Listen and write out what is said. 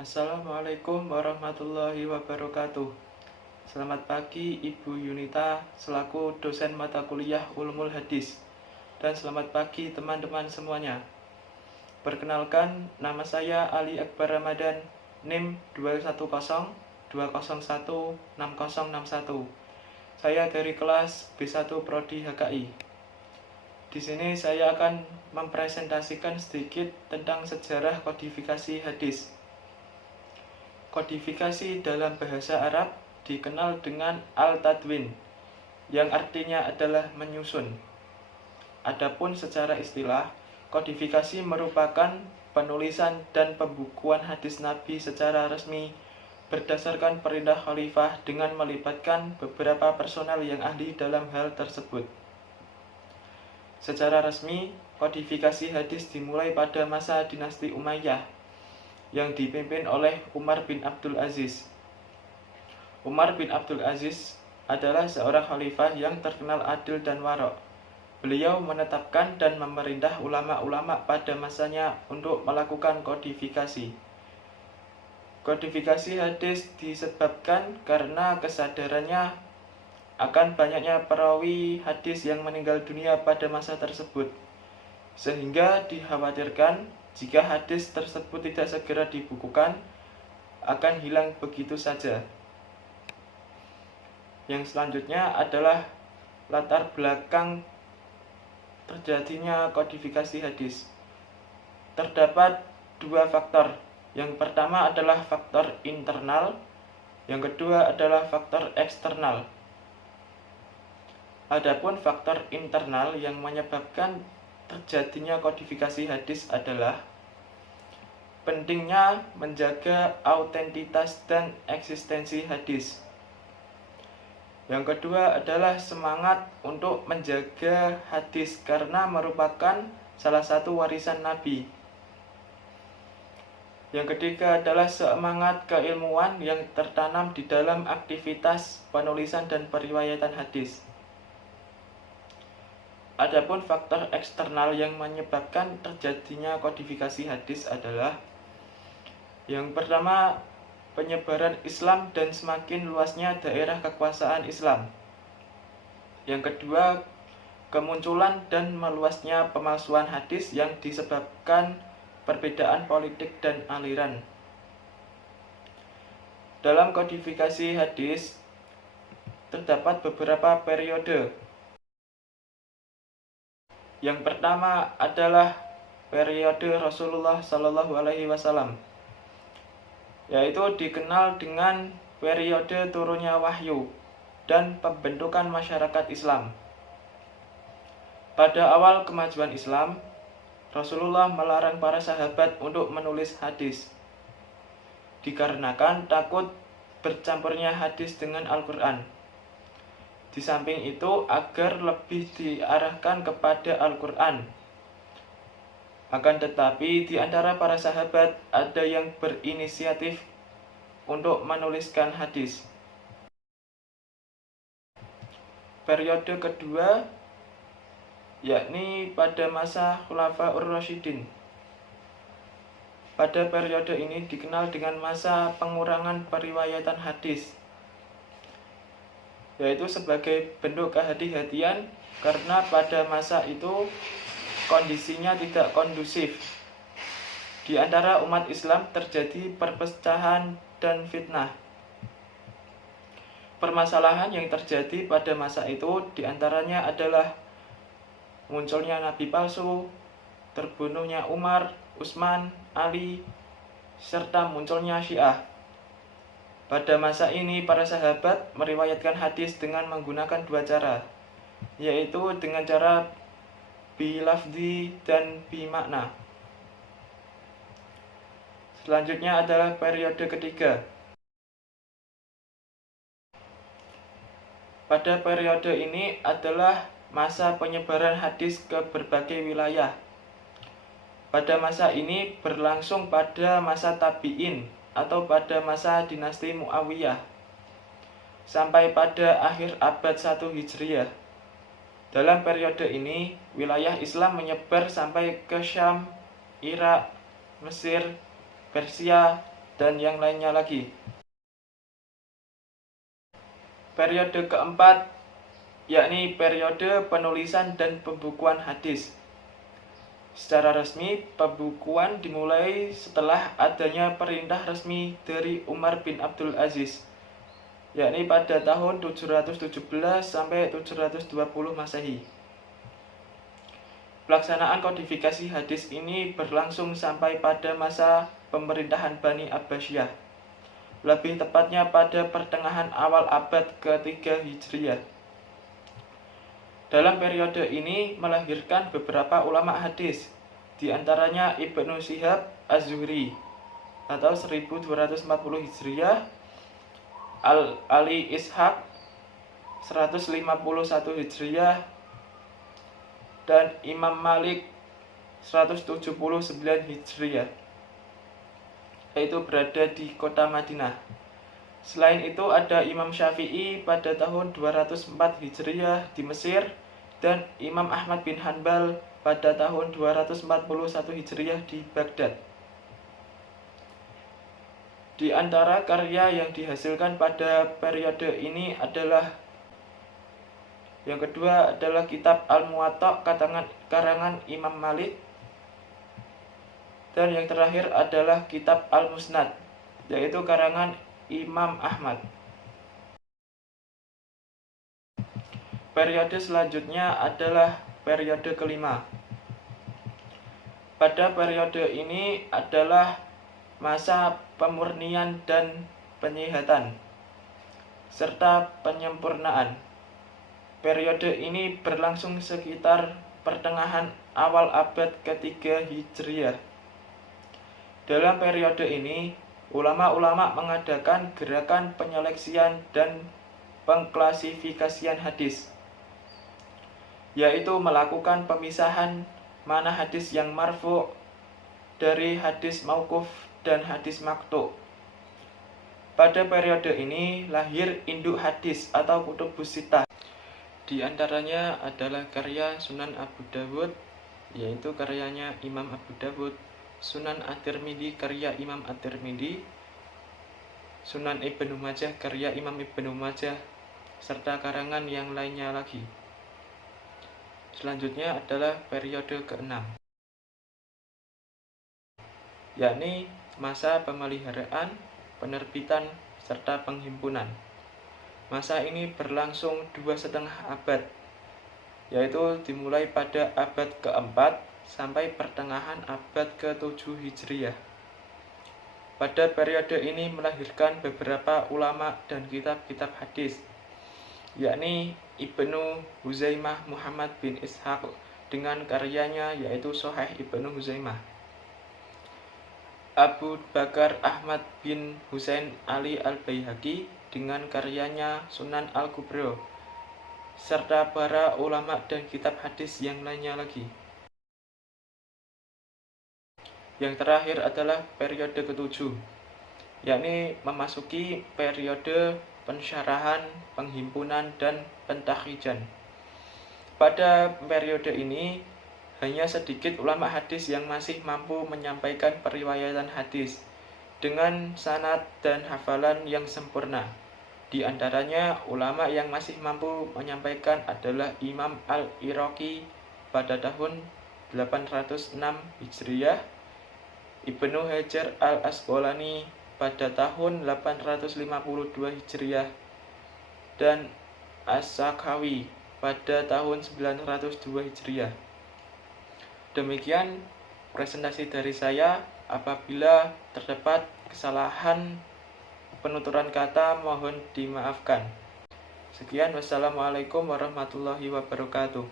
Assalamualaikum warahmatullahi wabarakatuh. Selamat pagi Ibu Yunita selaku dosen mata kuliah Ulumul Hadis. Dan selamat pagi teman-teman semuanya. Perkenalkan, nama saya Ali Akbar Ramadan, NIM 2102016016061. Saya dari kelas B1 Prodi HKI. Di sini saya akan mempresentasikan sedikit tentang sejarah kodifikasi hadis. Kodifikasi dalam bahasa Arab dikenal dengan al-tadwin, yang artinya adalah menyusun. Adapun secara istilah, kodifikasi merupakan penulisan dan pembukuan hadis Nabi secara resmi berdasarkan perintah khalifah dengan melibatkan beberapa personel yang ahli dalam hal tersebut. Secara resmi, kodifikasi hadis dimulai pada masa dinasti Umayyah yang dipimpin oleh Umar bin Abdul Aziz. Umar bin Abdul Aziz adalah seorang khalifah yang terkenal adil dan warok. Beliau menetapkan dan memerintah ulama-ulama pada masanya untuk melakukan kodifikasi. Kodifikasi hadis disebabkan karena kesadarannya akan banyaknya perawi hadis yang meninggal dunia pada masa tersebut, sehingga dikhawatirkan jika hadis tersebut tidak segera dibukukan, akan hilang begitu saja. Yang selanjutnya adalah latar belakang terjadinya kodifikasi hadis. Terdapat dua faktor. Yang pertama adalah faktor internal, yang kedua adalah faktor eksternal. Adapun faktor internal yang menyebabkan terjadinya kodifikasi hadis adalah pentingnya menjaga autentitas dan eksistensi hadis. Yang kedua adalah semangat untuk menjaga hadis karena merupakan salah satu warisan Nabi. Yang ketiga adalah semangat keilmuan yang tertanam di dalam aktivitas penulisan dan periwayatan hadis. Adapun faktor eksternal yang menyebabkan terjadinya kodifikasi hadis adalah yang pertama, penyebaran Islam dan semakin luasnya daerah kekuasaan Islam. Yang kedua, kemunculan dan meluasnya pemalsuan hadis yang disebabkan perbedaan politik dan aliran. Dalam kodifikasi hadis terdapat beberapa periode. Yang pertama adalah periode Rasulullah SAW, yaitu dikenal dengan periode turunnya wahyu dan pembentukan masyarakat Islam. Pada awal kemajuan Islam, Rasulullah melarang para sahabat untuk menulis hadis, dikarenakan takut bercampurnya hadis dengan Al-Quran. Di samping itu, agar lebih diarahkan kepada Al-Quran. Akan tetapi, di antara para sahabat ada yang berinisiatif untuk menuliskan hadis. Periode kedua, yakni pada masa Khulafaur Rasyidin. Pada periode ini dikenal dengan masa pengurangan periwayatan hadis, yaitu sebagai bentuk kehati-hatian karena pada masa itu kondisinya tidak kondusif. Di antara umat Islam terjadi perpecahan dan fitnah. Permasalahan yang terjadi pada masa itu diantaranya adalah munculnya nabi palsu, terbunuhnya Umar, Utsman, Ali, serta munculnya Syiah. Pada masa ini para sahabat meriwayatkan hadis dengan menggunakan dua cara, yaitu dengan cara bilafzi dan bimakna. Selanjutnya adalah periode ketiga. Pada periode ini adalah masa penyebaran hadis ke berbagai wilayah. Pada masa ini berlangsung pada masa tabi'in atau pada masa dinasti Muawiyah sampai pada akhir abad 1 Hijriah. Dalam periode ini, wilayah Islam menyebar sampai ke Syam, Irak, Mesir, Persia, dan yang lainnya lagi. Periode keempat yakni periode penulisan dan pembukuan hadis. Secara resmi, pembukuan dimulai setelah adanya perintah resmi dari Umar bin Abdul Aziz, yakni pada tahun 717 sampai 720 Masehi. Pelaksanaan kodifikasi hadis ini berlangsung sampai pada masa pemerintahan Bani Abbasiyah, lebih tepatnya pada pertengahan awal abad ke-3 Hijriah. Dalam periode ini melahirkan beberapa ulama hadis, di antaranya Ibnu Syihab Az-Zuhri atau 1240 Hijriah, Ali Ishaq 151 Hijriah, dan Imam Malik 179 Hijriah, yaitu berada di kota Madinah. Selain itu ada Imam Syafi'i pada tahun 204 Hijriah di Mesir, dan Imam Ahmad bin Hanbal pada tahun 241 Hijriah di Baghdad. Di antara karya yang dihasilkan pada periode ini adalah yang kedua adalah kitab Al-Muwatta karangan Imam Malik, dan yang terakhir adalah kitab Al-Musnad, yaitu karangan Imam Ahmad. Periode selanjutnya adalah periode kelima. Pada periode ini adalah masa pemurnian dan penyihatan serta penyempurnaan. Periode ini berlangsung sekitar pertengahan awal abad ke-3 Hijriah. Dalam periode ini, ulama-ulama mengadakan gerakan penyeleksian dan pengklasifikasian hadis, yaitu melakukan pemisahan mana hadis yang marfu dari hadis mauquf dan hadis maqtu. Pada periode ini lahir induk hadis atau kutubus sittah. Di antaranya adalah karya Sunan Abu Dawud, yaitu karyanya Imam Abu Dawud, Sunan At-Tirmidzi karya Imam At-Tirmidzi, Sunan Ibnu Majah karya Imam Ibnu Majah, serta karangan yang lainnya lagi. Selanjutnya adalah periode ke-6, yakni masa pemeliharaan, penerbitan, serta penghimpunan. Masa ini berlangsung 2,5 abad, yaitu dimulai pada abad ke-4 sampai pertengahan abad ke-7 Hijriah. Pada periode ini melahirkan beberapa ulama dan kitab-kitab hadis, yakni Ibnu Huzaimah Muhammad bin Ishaq dengan karyanya yaitu Shahih Ibnu Huzaimah, Abu Bakar Ahmad bin Husain Ali Al-Baihaqi dengan karyanya Sunan Al-Kubra, serta para ulama dan kitab hadis yang lainnya lagi. Yang terakhir adalah periode ke-7, yakni memasuki periode pensyarahan, penghimpunan, dan pentakhijan. Pada periode ini, hanya sedikit ulama hadis yang masih mampu menyampaikan periwayatan hadis dengan sanad dan hafalan yang sempurna. Di antaranya, ulama yang masih mampu menyampaikan adalah Imam Al-Iraqi pada tahun 806 Hijriah, Ibnu Hajar Al-Asqalani pada tahun 852 Hijriah, dan As-Sakhawi pada tahun 902 Hijriah. Demikian presentasi dari saya. Apabila terdapat kesalahan penuturan kata, mohon dimaafkan. Sekian, wassalamualaikum warahmatullahi wabarakatuh.